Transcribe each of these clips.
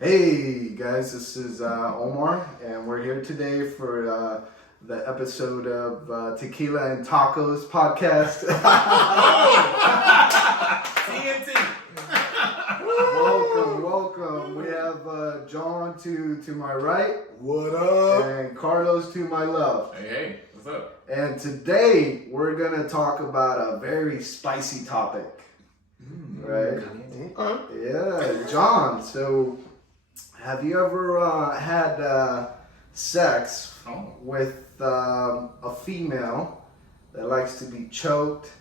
Hey guys, this is Omar, and we're here today for the episode of Tequila and Tacos podcast. TNT. welcome. We have John to my right. What up? And Carlos to my left. Hey, what's up? And today we're gonna talk about a very spicy topic. Right? Okay. Yeah, John. So, have you ever had sex with a female that likes to be choked,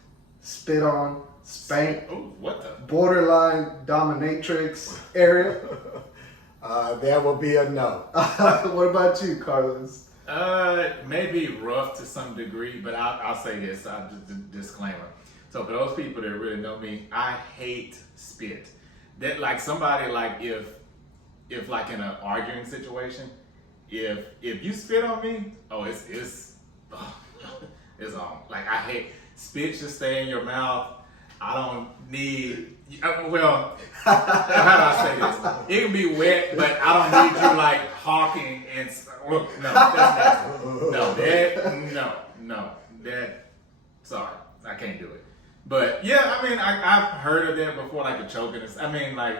spit on, spanked, Oh, what the? borderline dominatrix area? That would be a no. What about you, Carlos? Maybe rough to some degree, but I'll say this. I'll just disclaimer. So for those people that really know me, I hate spit. That like somebody like if like in an arguing situation, if you spit on me, it's on. Like I hate spit should stay in your mouth. I don't need. Well, how do I say this? It can be wet, but I don't need you like hawking and. Look, no, that's no. Sorry, I can't do it. But yeah, I mean, I've heard of that before, like the choking. I mean, like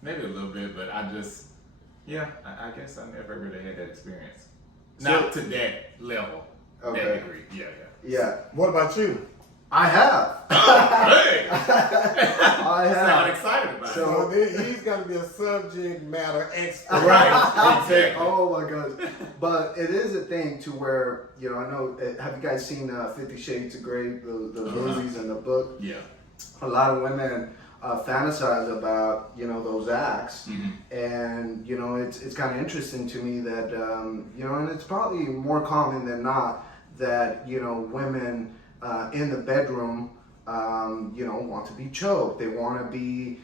maybe a little bit, but I I guess I never really had that experience. Not to that level, that degree. Yeah. What about you? I have. Hey! I have. Sound excited about So he's gonna be a subject matter expert. it. Right, exactly. Oh my gosh. But it is a thing to where, I know, have you guys seen 50 Shades of Grey, the movies and the book? Yeah. A lot of women fantasize about, those acts. Mm-hmm. And, it's kind of interesting to me that, and it's probably more common than not that, women in the bedroom, want to be choked. They want to be,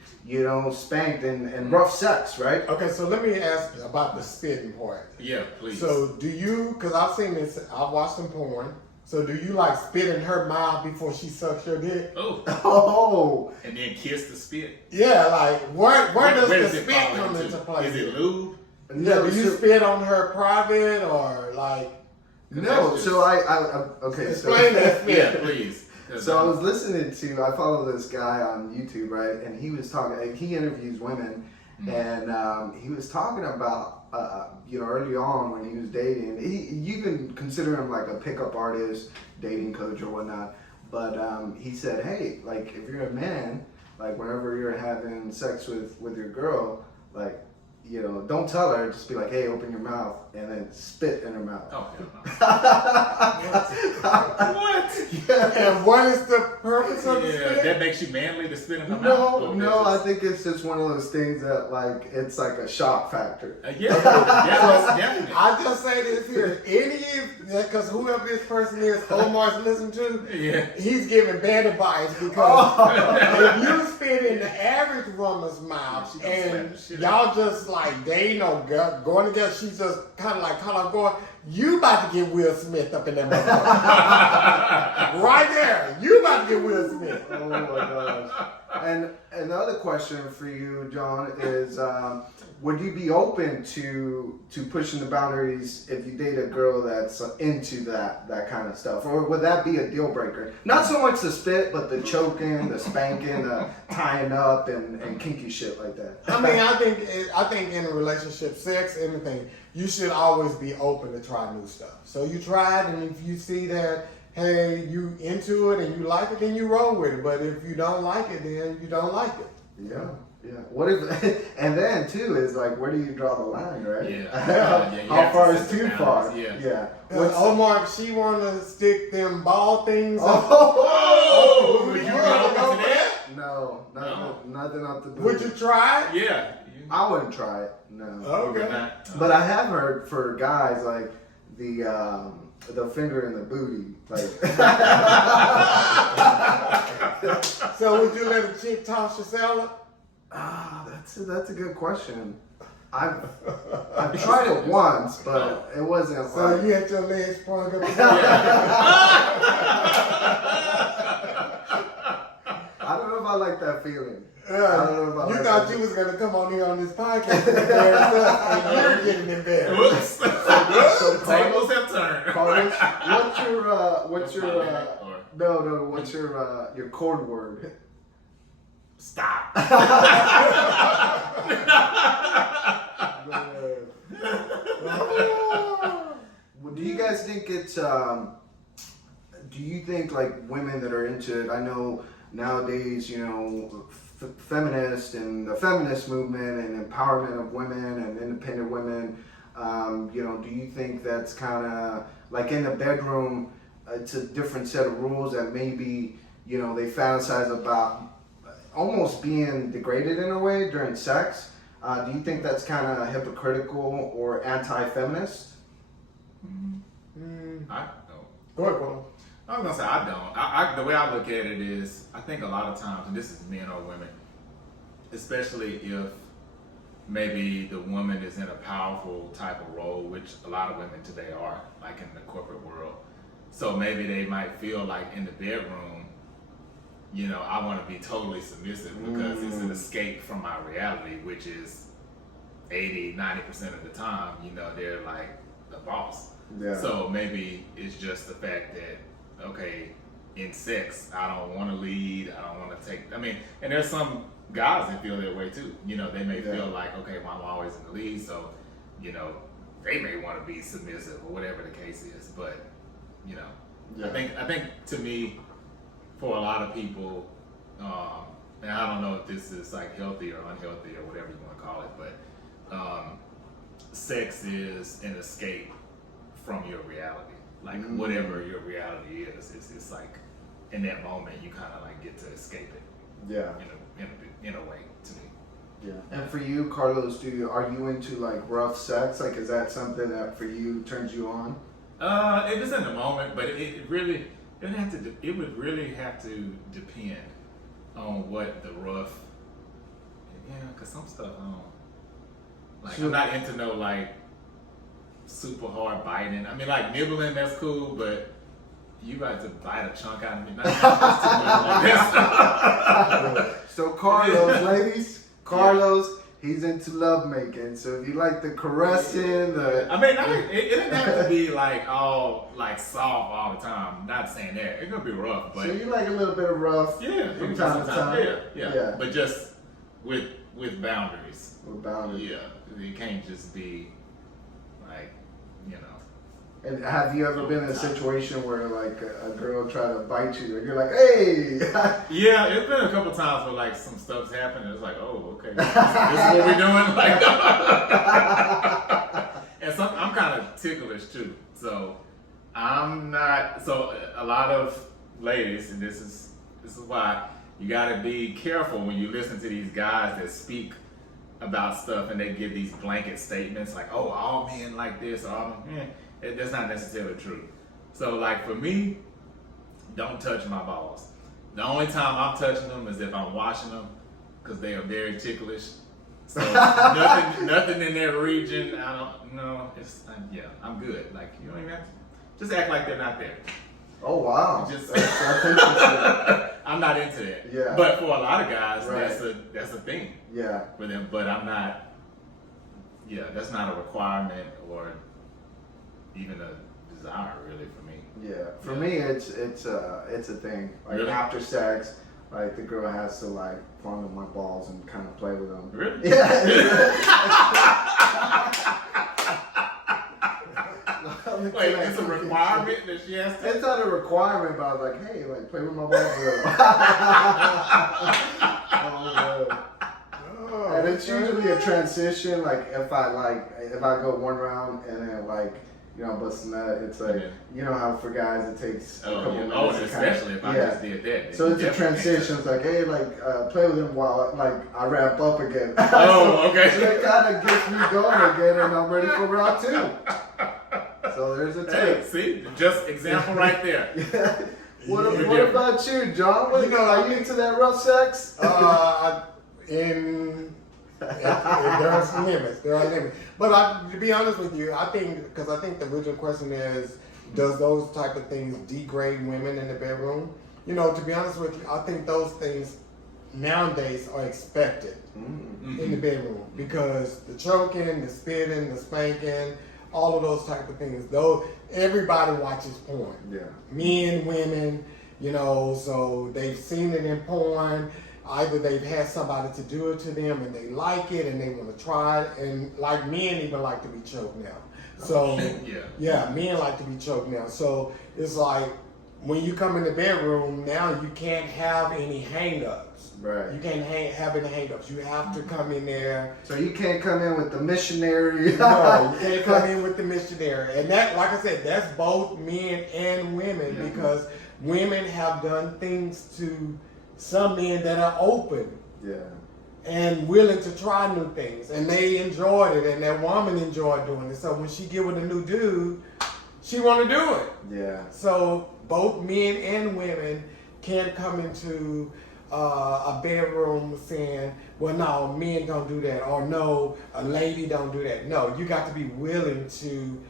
spanked and rough sex, right? Okay, so let me ask about the spitting part. Yeah, please. So do you, because I've seen this, I've watched some porn, so do you like spit in her mouth before she sucks your dick? Oh. And then kiss the spit. Yeah, like where does Where the does it spit fall come into play? Is it lube? Yeah, do you spit on her private or like? No, so okay. Explain that spit. Yeah, please. So I was listening to, I follow this guy on YouTube, right? And he was talking, he interviews women, and he was talking about, early on when he was dating, you can consider him like a pickup artist, dating coach or whatnot. But he said, hey, like if you're a man, like whenever you're having sex with your girl, like, don't tell her, just be like, hey, open your mouth, and then spit in her mouth. Oh, hell no. What? Yeah. And what is the purpose of the spit? That makes you manly to spit in her mouth? No, I think it's just one of those things that, like, it's like a shock factor. Definitely. I just say this here, because whoever this person is, Omar's listening to, he's giving bad advice because if you spit in the average woman's mouth and y'all just like dating or going together, she's just kind of like going, you about to get Will Smith up in that motherfucker. Right there, you about to get Will Smith. Oh my gosh. And another question for you, John, is would you be open to pushing the boundaries if you date a girl that's into that kind of stuff? Or would that be a deal breaker? Not so much the spit, but the choking, the spanking, the tying up and kinky shit like that. I mean, I think in a relationship, sex, anything, you should always be open to try new stuff. So you try it, and if you see that, hey, you into it and you like it, then you roll with it. But if you don't like it, then you don't like it. Yeah. What if? And then too is like, where do you draw the line, right? Yeah. How far is too far? Yeah. Omar, if she wanna stick them ball things. Oh, would you you open to that? No, nothing up the booty. Would you try it? Yeah. I wouldn't try it. No. Okay. But I have heard for guys like the finger in the booty, like. So would you let a chick toss your salad? That's a good question. I've tried it once, but it wasn't. So you had your legs sprung up. I don't know if I like that feeling. I don't know about you that. thought you was gonna come on here on this podcast and embarrass us, and you're getting embarrassed. Whoops. So Tables have turned. Carlos, what's your code word? Stop. Do you guys think it's do you think like women that are into it, I know nowadays, you know, feminists and the feminist movement and empowerment of women and independent women, you know, do you think that's kind of like in the bedroom, it's a different set of rules that maybe, you know, they fantasize about almost being degraded in a way during sex? Do you think that's kind of hypocritical or anti-feminist? I Go ahead, Paul. was gonna say I don't. I the way I look at it is, I think a lot of times, and this is men or women, especially if maybe the woman is in a powerful type of role, which a lot of women today are, like in the corporate world. So maybe they might feel like in the bedroom, you know, I want to be totally submissive because it's an escape from my reality, which is 80-90% of the time, you know, they're like the boss. Yeah. So maybe it's just the fact that, okay, in sex, I don't want to lead, I don't want to take, I mean, and there's some guys that feel that way too. You know, they may feel like, okay, well, I'm always in the lead, so, you know, they may want to be submissive or whatever the case is. But, you know, I think to me, for a lot of people, and I don't know if this is like healthy or unhealthy or whatever you want to call it, but sex is an escape from your reality. Like whatever your reality is, it's like in that moment you kind of like get to escape it. Yeah. In a way, to me. Yeah. And for you, Carlos, are you into like rough sex? Like, is that something that for you turns you on? It was in the moment, but it would really have to depend on what the rough. Yeah, because some stuff I don't like. I'm not into no like super hard biting. I mean, like nibbling, that's cool, but you got to bite a chunk out of me. That's too much like this. So Carlos, ladies, Carlos, he's into lovemaking. So if you like the caressing, I mean, it doesn't have to be like all like soft all the time. Not saying that it's gonna be rough, but so you like a little bit of rough, from time to time. Yeah. But just with boundaries. With boundaries. Yeah, it can't just be like, you know. And have you ever been in a situation where like a girl tried to bite you and you're like, hey? Yeah, it's been a couple times where like some stuff's happened and it's like, oh, okay, this is what we're doing. Like, and I'm kind of ticklish too, so I'm not. So a lot of ladies, and this is why you got to be careful when you listen to these guys that speak about stuff and they give these blanket statements like, oh, all men like this, or all men. That's not necessarily true. So like for me, don't touch my balls. The only time I'm touching them is if I'm washing them, because they are very ticklish. So nothing in their region. I don't know. I'm good. Like you don't even have to, just act like they're not there. Oh wow. Just that's interesting. I'm not into that. Yeah. But for a lot of guys, right. that's a thing. Yeah. For them, but I'm not. Yeah, that's not a requirement or even a desire really for me. Yeah, for me it's a thing. Like really? After sex, like the girl has to like fondle my balls and kind of play with them. Really? Yeah. Wait, it's a requirement that she has to? It's not a requirement, but I was like, hey, like play with my balls a little. Oh, and it's usually a transition. Like if I go one round and then like, you know, busting that, it's like, you know how for guys it takes a couple minutes. Oh, especially if I just did that. So it's a transition. It's like, hey, like, play with him while, like, I ramp up again. Oh, okay. So it kind of gets me going again, and I'm ready for round 2. So there's a tip. Hey, see? Just example right there. What about you, John? Are you into that rough sex? There are some limits. But to be honest with you, I think the original question is, does those type of things degrade women in the bedroom? You know, to be honest with you, I think those things nowadays are expected in the bedroom because the choking, the spitting, the spanking, all of those type of things. Though everybody watches porn. Yeah. Men, women, you know, so they've seen it in porn. Either they've had somebody to do it to them and they like it and they want to try it. And like men even like to be choked now. So yeah, men like to be choked now. So it's like when you come in the bedroom now, you can't have any hang-ups. Right. You can't have any hang-ups. You have to come in there. So you can't come in with the missionary. No, you can't come in with the missionary. And that, like I said, that's both men and women because women have done things to some men that are open. Yeah. And willing to try new things. And they enjoyed it and that woman enjoyed doing it. So when she get with a new dude, she want to do it. Yeah. So both men and women can't come into a bedroom saying, well, no, men don't do that, or no, a lady don't do that. No, you got to be willing to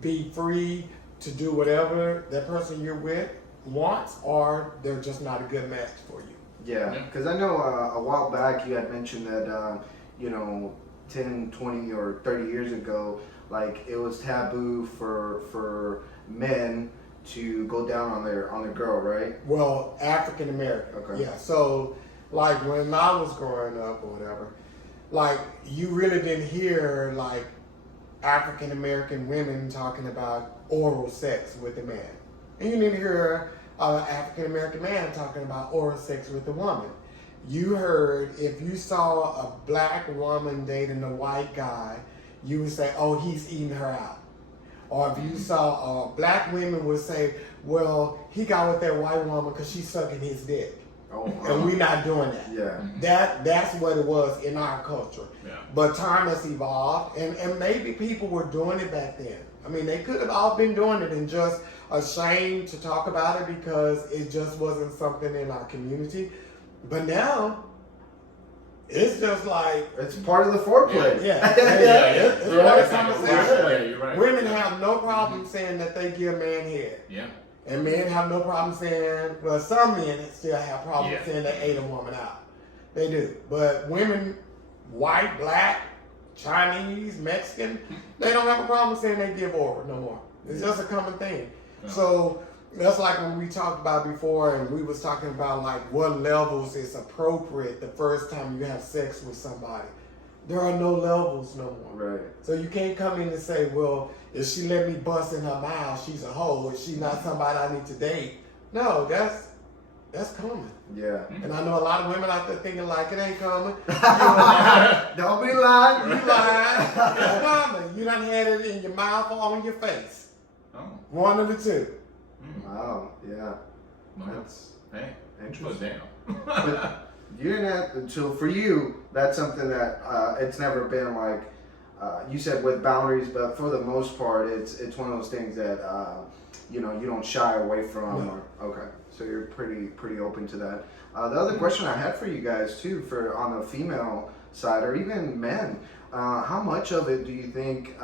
be free to do whatever that person you're with wants, or they're just not a good match for you. Yeah, because I know a while back you had mentioned that, 10, 20, or 30 years ago, like it was taboo for men to go down on their girl, right? Well, African American. Okay. Yeah. So, like when I was growing up or whatever, like you really didn't hear like African American women talking about oral sex with a man, and you didn't hear an African American man talking about oral sex with a woman. You heard if you saw a black woman dating a white guy, you would say, "Oh, he's eating her out." Or if you saw black women would say, well, he got with that white woman because she's sucking his dick. Oh, wow. And we're not doing that. Yeah. That's what it was in our culture. Yeah. But time has evolved, and maybe people were doing it back then. I mean, they could have all been doing it and just ashamed to talk about it because it just wasn't something in our community. But now, it's just like it's part of the foreplay. It's part of the conversation. You're right. Women have no problem saying that they give man head. Yeah. And men have no problem saying, well, some men still have problems Yeah. saying they ate a woman out. They do. But women, white, black, Chinese, Mexican, they don't have a problem saying they give oral no more. It's just a common thing. Yeah. So that's like when we talked about before, and we was talking about like what levels is appropriate the first time you have sex with somebody. There are no levels no more. Right. So you can't come in and say, well, if she let me bust in her mouth, she's a hoe. If she's not somebody I need to date. No, that's common. Yeah. And I know a lot of women out there thinking like it ain't common. Don't be lying. You lying. It's common. You done had it in your mouth or on your face. Oh. One of the two. Wow. Yeah. Well, That's hey, interesting. damn. But you didn't have, so for you, that's something that it's never been like, you said with boundaries, but for the most part, it's one of those things that, you don't shy away from. No. Okay, so you're pretty open to that. The other question I had for you guys too, for on the female side or even men, how much of it do you think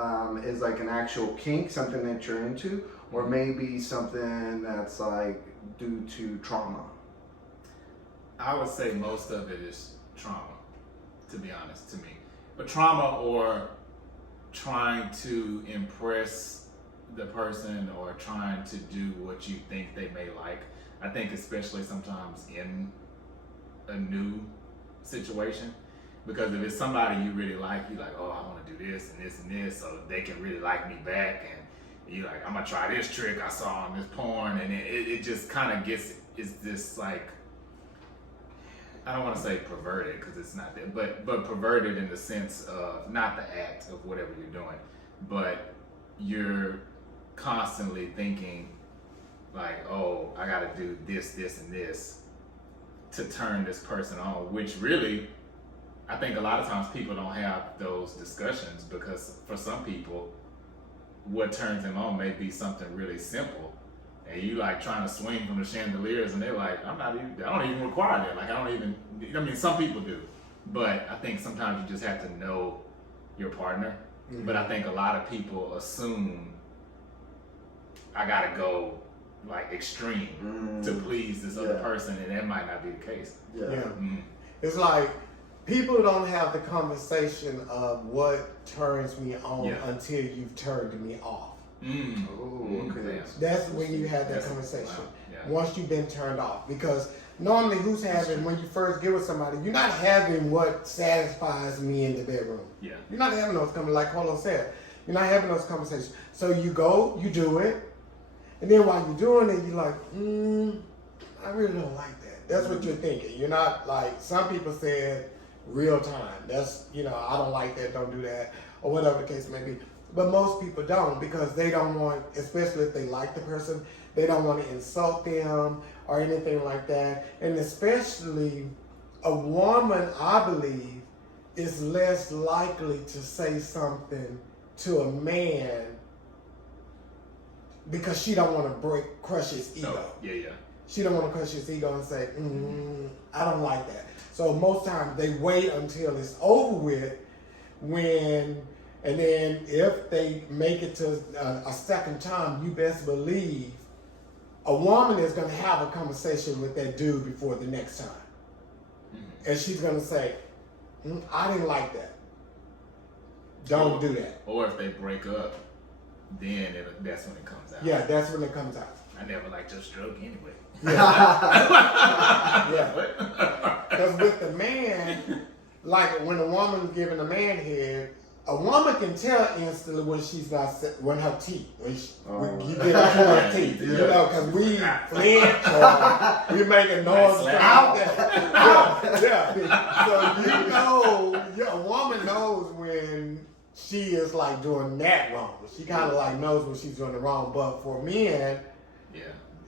is like an actual kink, something that you're into, or maybe something that's like due to trauma? I would say most of it is trauma, to be honest, to me. But trauma or trying to impress the person or trying to do what you think they may like. I think especially sometimes in a new situation, because if it's somebody you really like, you're like, oh, I want to do this and this and this so they can really like me back, and you're like, I'm gonna try this trick I saw on this porn, and it just kind of is this like, I don't want to say perverted because it's not that, but perverted in the sense of not the act of whatever you're doing, but you're constantly thinking like, oh, I got to do this, this, and this to turn this person on, which really, I think a lot of times people don't have those discussions because for some people, what turns them on may be something really simple. And you like trying to swing from the chandeliers, and they're like, I don't even require that. Like, I mean, some people do, but I think sometimes you just have to know your partner. Mm-hmm. But I think a lot of people assume I gotta go like extreme to please this other person, and that might not be the case. Yeah. Yeah. It's like people don't have the conversation of what turns me on until you've turned me off. Oh, okay. That's when you have that conversation. Wow. Yeah. Once you've been turned off. Because normally who's having, when you first get with somebody, you're not having what satisfies me in the bedroom. Yeah. You're not having those conversations, like Carlos said. You're not having those conversations. So you go, you do it, and then while you're doing it, you're like, I really don't like that. That's what you're thinking. You're not like, some people said real time. That's, I don't like that, don't do that, or whatever the case may be. But most people don't, because they don't want, especially if they like the person, they don't want to insult them or anything like that. And especially a woman, I believe, is less likely to say something to a man because she don't want to crush his ego. Yeah. She don't want to crush his ego and say, I don't like that. So most times they wait until it's over with and then if they make it to a second time, you best believe a woman is going to have a conversation with that dude before the next time. And she's going to say, I didn't like that. Don't do that. Or if they break up, then that's when it comes out. Yeah, that's when it comes out. I never liked your stroke anyway. Yeah. Because with the man, like when a woman's giving a man head, a woman can tell instantly when she's not, when her teeth, when you get into her teeth, because we flinch or we make a noise out there. Yeah. So a woman knows when she is like doing that wrong. She kind of like knows when she's doing it wrong. But for men,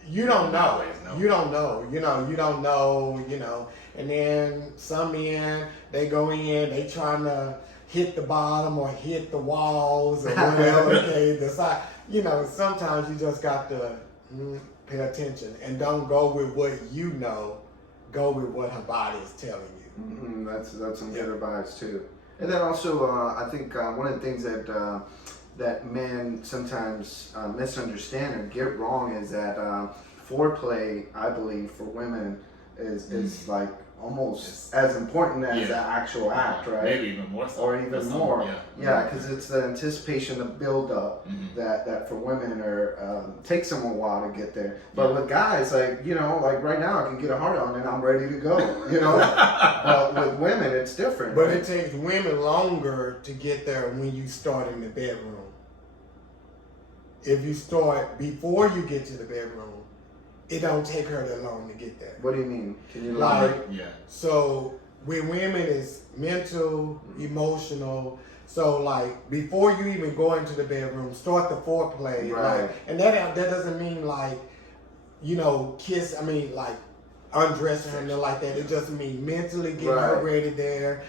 you don't know. You don't know. You don't know. And then some men, they go in, they trying to hit the bottom or hit the walls or whatever. Okay, decide. Sometimes you just got to pay attention and don't go with what you know. Go with what her body is telling you. That's some good advice too. And then also, I think one of the things that men sometimes misunderstand or get wrong is that foreplay, I believe, for women is like almost as important as the actual act, right? Maybe even more so. Or even more. Yeah, because it's the anticipation, the build up that for women takes them a while to get there. But with guys, like right now I can get a heart on and I'm ready to go. But with women, it's different. But it takes women longer to get there when you start in the bedroom. If you start before you get to the bedroom, it don't take her that long to get there. What do you mean? Can you elaborate? So with women, it's mental, emotional. So like before you even go into the bedroom, start the foreplay. Right. And that doesn't mean like, kiss. I mean like undressing her and like that. It just means mentally getting her ready there.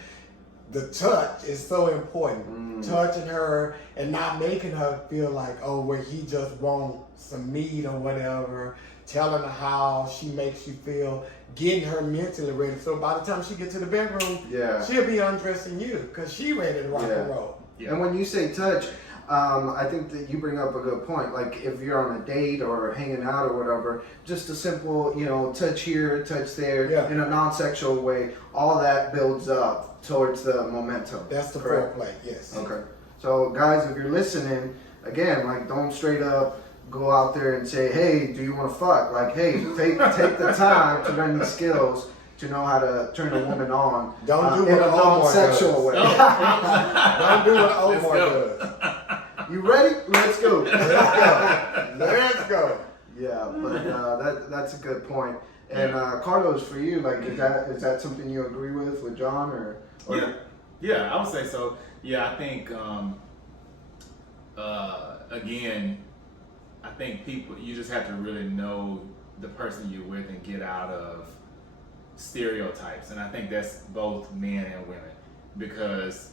The touch is so important. Touching her and not making her feel like, where he just wants some meat or whatever. Telling her how she makes you feel, getting her mentally ready. So by the time she gets to the bedroom, she'll be undressing you because she ready to rock and roll. And when you say touch, I think that you bring up a good point. Like if you're on a date or hanging out or whatever, just a simple, touch here, touch there, in a non-sexual way, all that builds up towards the momentum. That's the foreplay, yes. Okay. So guys, if you're listening, again, like don't straight up go out there and say, hey, do you want to fuck? Like, hey, take the time to learn the skills to know how to turn a woman on. Don't do in what a non-sexual way. Don't do what Omar does. You ready? Let's go. Let's go. Yeah, but that's a good point. And Carlos, for you, like, is that something you agree with John or? Yeah, I would say so. Yeah, I think again, I think you just have to really know the person you're with and get out of stereotypes. And I think that's both men and women. Because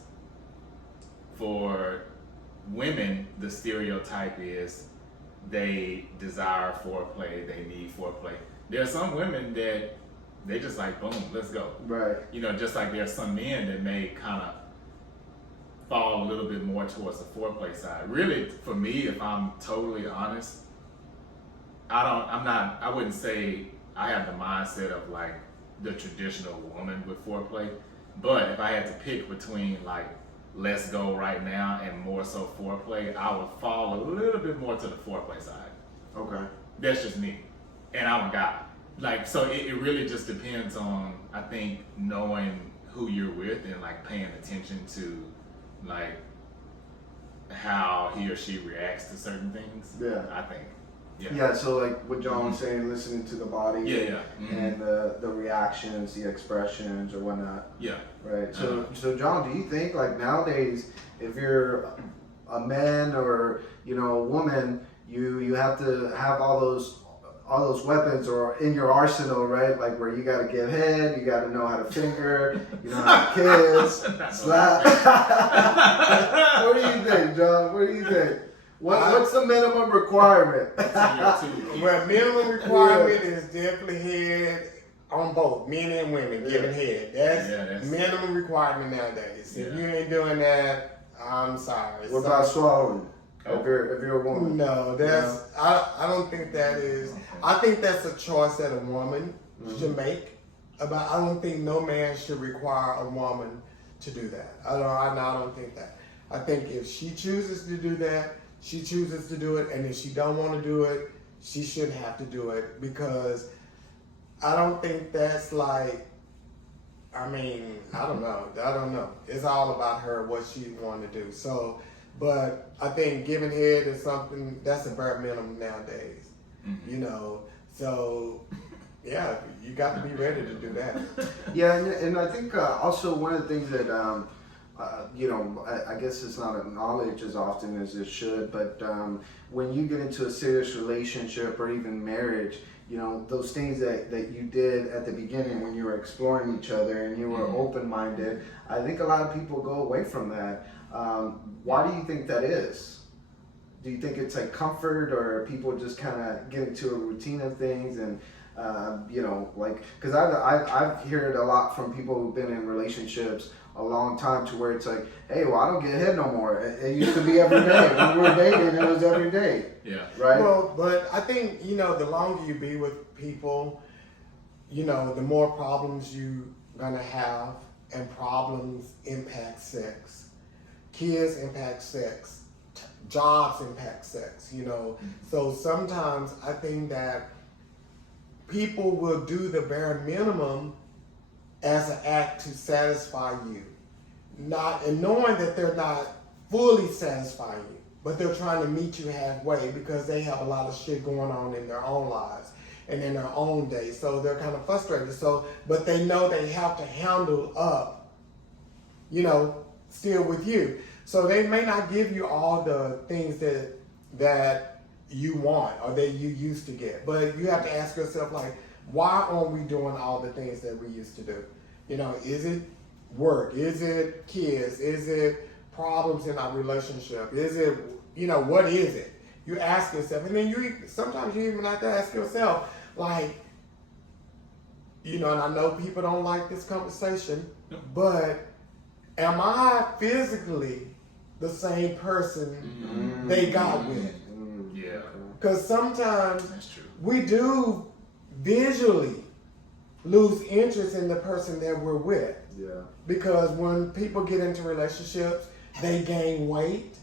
for women, the stereotype is they desire foreplay, they need foreplay. There are some women that they just like, boom, let's go. Right. Just like there are some men that may kind of fall a little bit more towards the foreplay side. Really, for me, if I'm totally honest, I wouldn't say I have the mindset of like the traditional woman with foreplay. But if I had to pick between like let's go right now and more so foreplay, I would fall a little bit more to the foreplay side. Okay. That's just me, and I'm a guy. Like, so it really just depends on, I think, knowing who you're with and like paying attention to like how he or she reacts to certain things. Yeah. I think. Yeah. Yeah, so like what John was saying, listening to the body, Yeah. and the reactions, the expressions, or whatnot. Yeah. Right. So John, do you think like nowadays, if you're a man or a woman, you have to have all those weapons or in your arsenal, right? Like where you got to give head, you got to know how to finger, how to kiss, slap. What do you think, John? What do you think? What's the minimum requirement? Well, minimum requirement is definitely head on both men and women giving head. That's minimum requirement nowadays. If you ain't doing that, I'm sorry. What about swallowing? If you're a woman? No, I don't think that is. Okay. I think that's a choice that a woman should make. I don't think no man should require a woman to do that. I don't think that. I think if she chooses to do that, she chooses to do it, and if she don't want to do it, she shouldn't have to do it, because I don't think that's like, I don't know. It's all about her, what she want to do. So, but I think giving head is something that's a bare minimum nowadays. So yeah, you got to be ready to do that. Yeah, and I think also one of the things that I guess it's not acknowledged as often as it should, but when you get into a serious relationship or even marriage, those things that you did at the beginning when you were exploring each other and you were open-minded, I think a lot of people go away from that. Why do you think that is? Do you think it's like comfort, or people just kind of get into a routine of things and because I've heard a lot from people who've been in relationships a long time to where it's like, hey, well, I don't get head no more. It used to be every day. When we were dating, it was every day. Yeah. Right? Well, but I think, the longer you be with people, the more problems you're going to have, and problems impact sex. Kids impact sex. Jobs impact sex, So sometimes I think that people will do the bare minimum as an act to satisfy you, and knowing that they're not fully satisfying you, but they're trying to meet you halfway because they have a lot of shit going on in their own lives and in their own day, so they're kind of frustrated. But they know they have to handle up, still with you. So they may not give you all the things that you want or that you used to get, but you have to ask yourself, like, why aren't we doing all the things that we used to do? Is it work? Is it kids? Is it problems in our relationship? Is it, what is it? You ask yourself, and then sometimes you even have to ask yourself, like, and I know people don't like this conversation, but am I physically the same person they got with? Yeah. Because sometimes That's true. we do visually lose interest in the person that we're with. Yeah. Because when people get into relationships, they gain weight.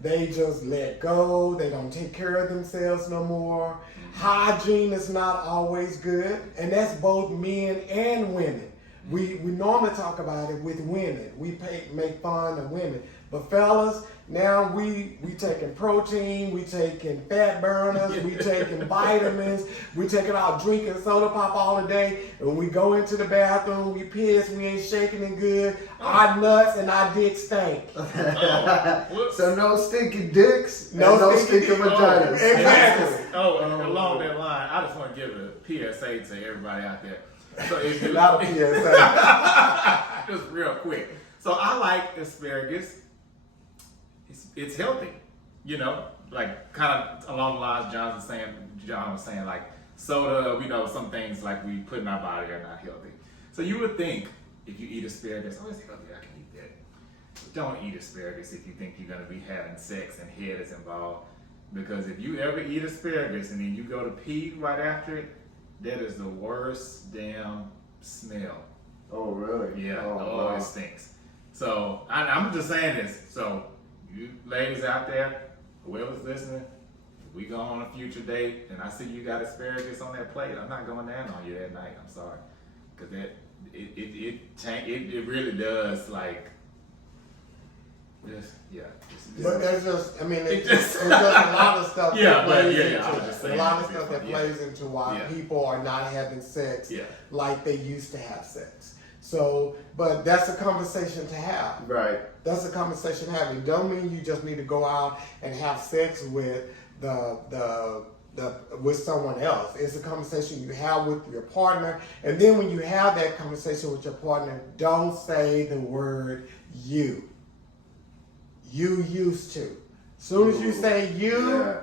They just let go. They don't take care of themselves no more. Hygiene is not always good. And that's both men and women. We normally talk about it with women. We make fun of women. But fellas, now we taking protein, we taking fat burners, we taking vitamins, we taking out drinking soda pop all the day. And when we go into the bathroom, we piss, we ain't shaking it good. Our nuts and our dicks stink. So no stinking dicks, no stinking vaginas. Exactly. Along that line, I just want to give a PSA to everybody out there. So if you A lot of PSA. just real quick. So I like asparagus. It's healthy, like kind of along the lines John was saying, like soda, we know some things like we put in our body are not healthy. So you would think if you eat asparagus, it's healthy, I can eat that. But don't eat asparagus if you think you're going to be having sex and head is involved. Because if you ever eat asparagus and then you go to pee right after it, that is the worst damn smell. Oh, really? Yeah. Oh, It stinks. So I'm just saying this. So you ladies out there, whoever's listening, if we go on a future date and I see you got asparagus on that plate, I'm not going down on you that night. I'm sorry, because it really does like. But there's just, I mean, it's just a lot of stuff that plays into a lot of stuff that plays into why people are not having sex like they used to have sex. So, but that's a conversation to have. Right. That's a conversation to have. It don't mean you just need to go out and have sex with with someone else. It's a conversation you have with your partner, and then when you have that conversation with your partner, don't say the word you. You used to. Soon as you say you,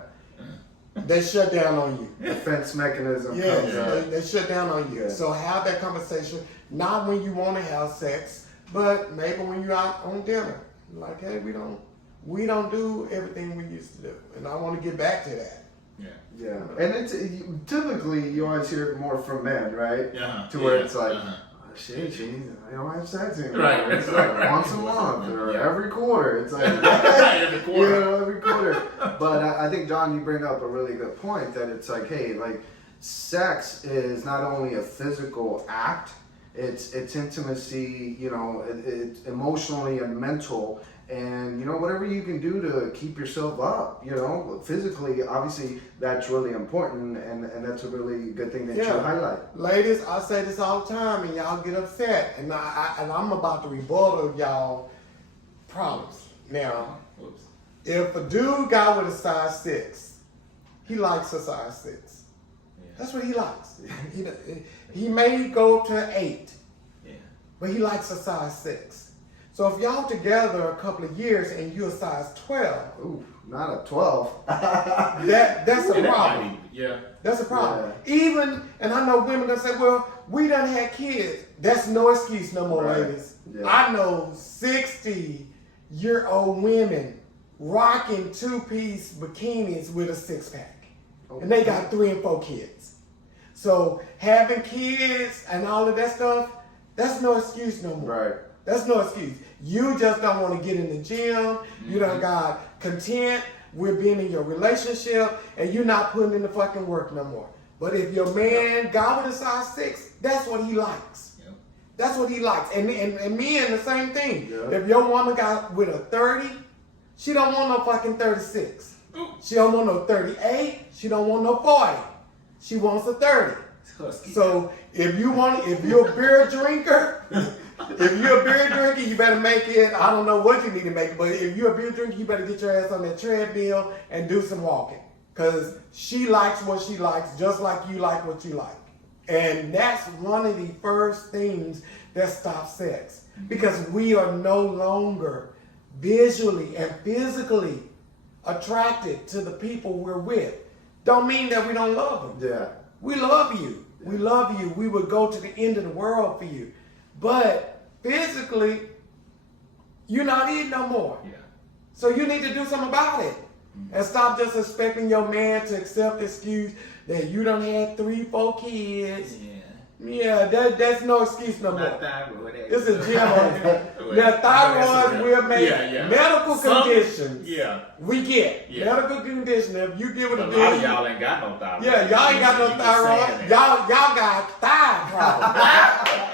they shut down on you. Defense mechanism comes up. They shut down on you. Yeah. So have that conversation, not when you want to have sex, but maybe when you're out on dinner. Like, hey, we don't do everything we used to do. And I want to get back to that. Yeah. And it's typically you always hear it more from men, right? To where it's like, shit, I don't have sex anymore. Right. It's like once a month or every quarter. It's like every quarter. every quarter. But I think, John, you bring up a really good point that it's like, hey, like sex is not only a physical act, it's intimacy, it's emotionally and mental. And, whatever you can do to keep yourself up, physically, obviously, that's really important. And that's a really good thing that you highlight. Ladies, I say this all the time, and y'all get upset. And I'm about to rebuttal y'all problems. Now, if a dude got with a size 6, he likes a size 6. That's what he likes. He may go to 8, but he likes a size 6. So if y'all together a couple of years and you're a size 12, not a 12. that's a problem. That's a problem. Even, and I know women gonna say, well, we done had kids. That's no excuse no more, ladies. I know 60-year-old women rocking 2-piece bikinis with a 6-pack. And they got 3 and 4 kids. So having kids and all of that stuff, that's no excuse no more. Right. That's no excuse. You just don't want to get in the gym. You done got content with being in your relationship, and you're not putting in the fucking work no more. But if your man got with a size 6, that's what he likes. That's what he likes. And men, the same thing. If your woman got with a 30, she don't want no fucking 36. She don't want no 38. She don't want no 40. She wants a 30. So if you're a beer drinker, you better make it. I don't know what you need to make it, but if you're a beer drinker, you better get your ass on that treadmill and do some walking. Because she likes what she likes, just like you like what you like. And that's one of the first things that stops sex. Because we are no longer visually and physically attracted to the people we're with. Don't mean that we don't love them. Yeah. We love you. We love you. We would go to the end of the world for you. But physically, you're not eating no more. So you need to do something about it. And stop just expecting your man to accept the excuse that you done had 3-4 kids. That's no excuse no more. It's a gym. Now, thyroid will make medical conditions. We get medical conditions. If you give it a lot of y'all ain't got no thyroid. Y'all ain't got no thyroid. Y'all got thigh problems.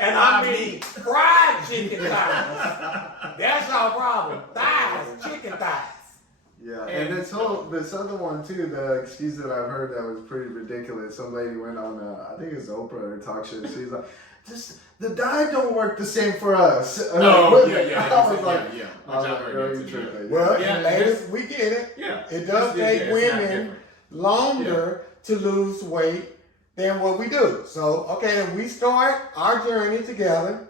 And I mean fried chicken thighs. That's our problem. Thighs, chicken thighs. Yeah, and this other one too, the excuse that I've heard that was pretty ridiculous. Some lady went on, I think it's Oprah or talk show. She's like, the diet don't work the same for us. I was like, ladies, we get it. It does take women longer to lose weight than what we do. So, okay, we start our journey together,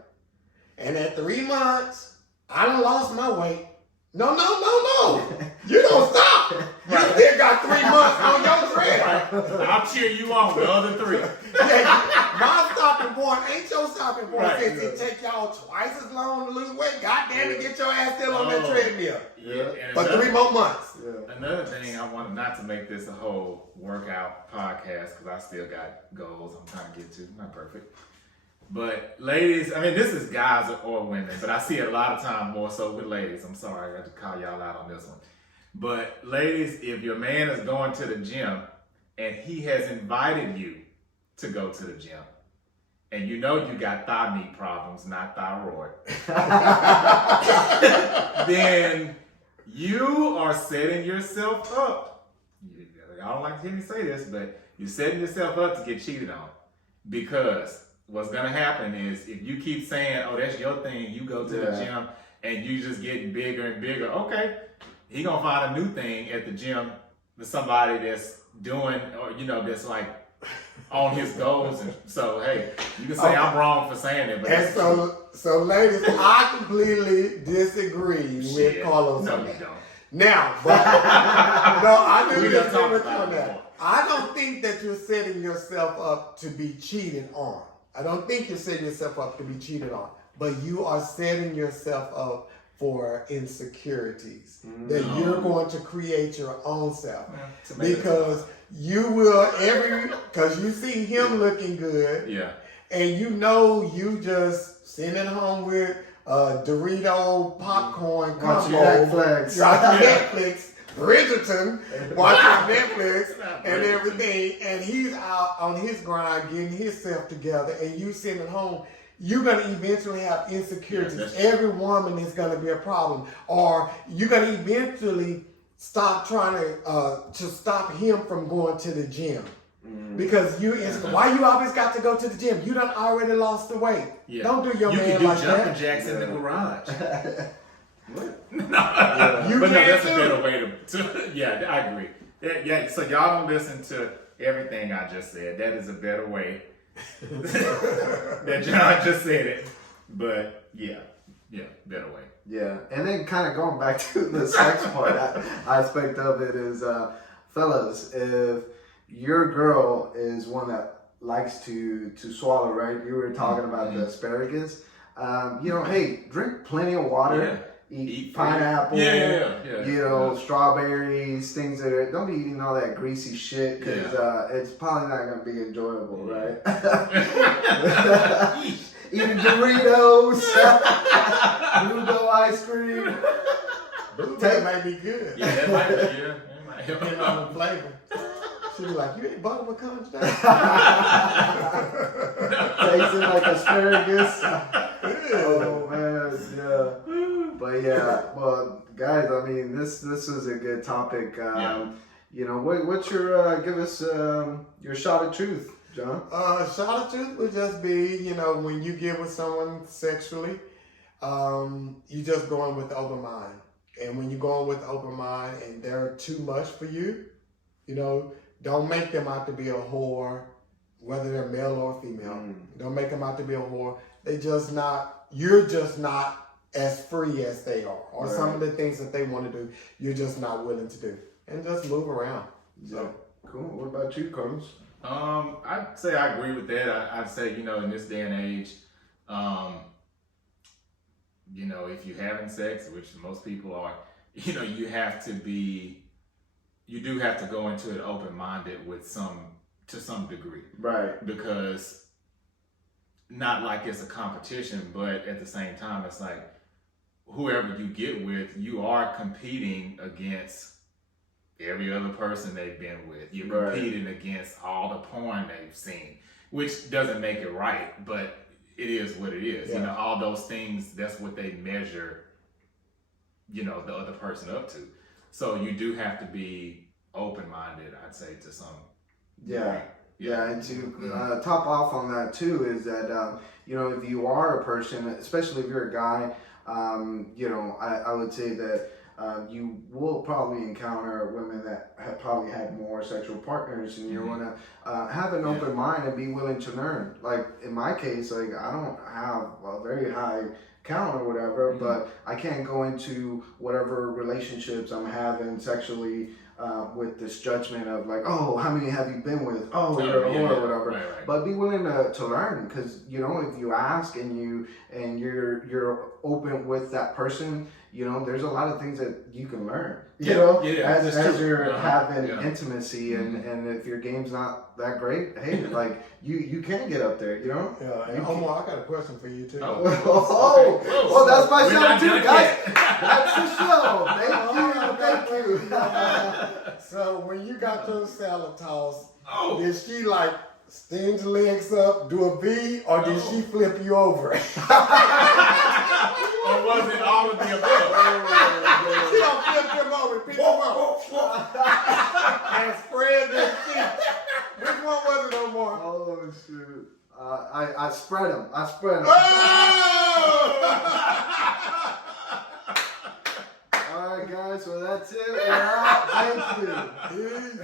and at 3 months, I done lost my weight. No. You don't stop. You still got 3 months on your tread. I'll cheer you on the other 3. My stopping point ain't your stopping point. Since it take y'all twice as long to lose weight, goddamn it, get your ass still on that treadmill. For 3 more months. Another thing, I wanted not to make this a whole workout podcast because I still got goals I'm trying to get to. Not perfect. But ladies, I mean, this is guys or women, but I see it a lot of time more so with ladies. I'm sorry, I got to call y'all out on this one. But ladies, if your man is going to the gym and he has invited you to go to the gym, and you know you got thigh meat problems, not thyroid, then you are setting yourself up. I don't like to hear me say this, but you're setting yourself up to get cheated on. Because what's going to happen is if you keep saying, oh, that's your thing, you go to the gym and you just getting bigger and bigger, okay, he going to find a new thing at the gym with somebody that's doing, or that's like on his goals. And so, hey, you can say I'm wrong for saying it. But and so ladies, I completely disagree with Carlos on that. You don't. Now, but no, I do We done disagree talked with you about on it that. before. I don't think that you're setting yourself up to be cheated on. I don't think you're setting yourself up to be cheated on, but you are setting yourself up for insecurities that you're going to create your own self. Because you will because you see him looking good, and you just sitting at home with Dorito popcorn Watching combo, Netflix. watching Netflix, Bridgerton, watching Netflix and everything, and he's out on his grind getting himself together, and you sitting at home. You're going to eventually have insecurities. Every woman is going to be a problem. Or you're going to eventually stop trying to stop him from going to the gym. Because why you always got to go to the gym? You done already lost the weight. Yeah. Don't do your you man can do like jumping that. jacks in the garage. What? You But no, can't that's do a better way to yeah, I agree. Yeah, so y'all don't listen to everything I just said. That is a better way. That John just said it. But yeah, better way. Yeah, and then kind of going back to the sex part aspect of it is, fellas, if your girl is one that likes to swallow, right? You were talking about the asparagus. Hey, drink plenty of water. Eat pineapple. Strawberries, things that are. Don't be eating all that greasy shit because it's probably not gonna be enjoyable, right? Eating Doritos, Bluebell ice cream. That might be good. Yeah, that might be. Yeah, that might help. Depending on the flavor. She'll be like, you ate butter pecan today? Tasting like asparagus. Oh man, yeah. But yeah, well, guys, I mean, this is a good topic. What's your give us your shot of truth, John? Shot of truth would just be, when you get with someone sexually, you just going with the open mind. And when you're going with the open mind and they're too much for you, don't make them out to be a whore, whether they're male or female. Don't make them out to be a whore. You're just not as free as they are. Or some of the things that they want to do, you're just not willing to do. And just move around. So. Cool. What about you, Carlos? I'd say I agree with that. I'd say, in this day and age, if you're having sex, which most people are, you do have to go into it open-minded to some degree. Right. Because not like it's a competition, but at the same time, it's like whoever you get with, you are competing against every other person they've been with. You're competing against all the porn they've seen, which doesn't make it right, but it is what it is. Yeah. All those things, that's what they measure, the other person up to. So you do have to be open-minded, I'd say, to some degree. Yeah, and to top off on that too is that, if you are a person, especially if you're a guy, I would say that you will probably encounter women that have probably had more sexual partners, and you want to have an open mind and be willing to learn. Like in my case, I don't have a very high count or whatever, but I can't go into whatever relationships I'm having sexually with this judgment of like, oh, how many have you been with? Oh, Oh, you're a yeah, whore yeah. or whatever. Right. But be willing to learn, because you know, if you ask and you're open with that person, you know, there's a lot of things that you can learn. You know, as you're having intimacy, and if your game's not that great, hey, like you can get up there. You know. Yeah. And Omar, I got a question for you too. Oh, that's my show too, guys. That's the show. Thank you. So when you got your salad toss, did she like stand your legs up, do a V, or did she flip you over? Or was it all of the above? She gonna flip him over, pick him up, and spread their feet. Which one was it, Omar? Oh shoot! I spread them. Oh! All right, guys. So that's it. We're out. Thank you. Peace.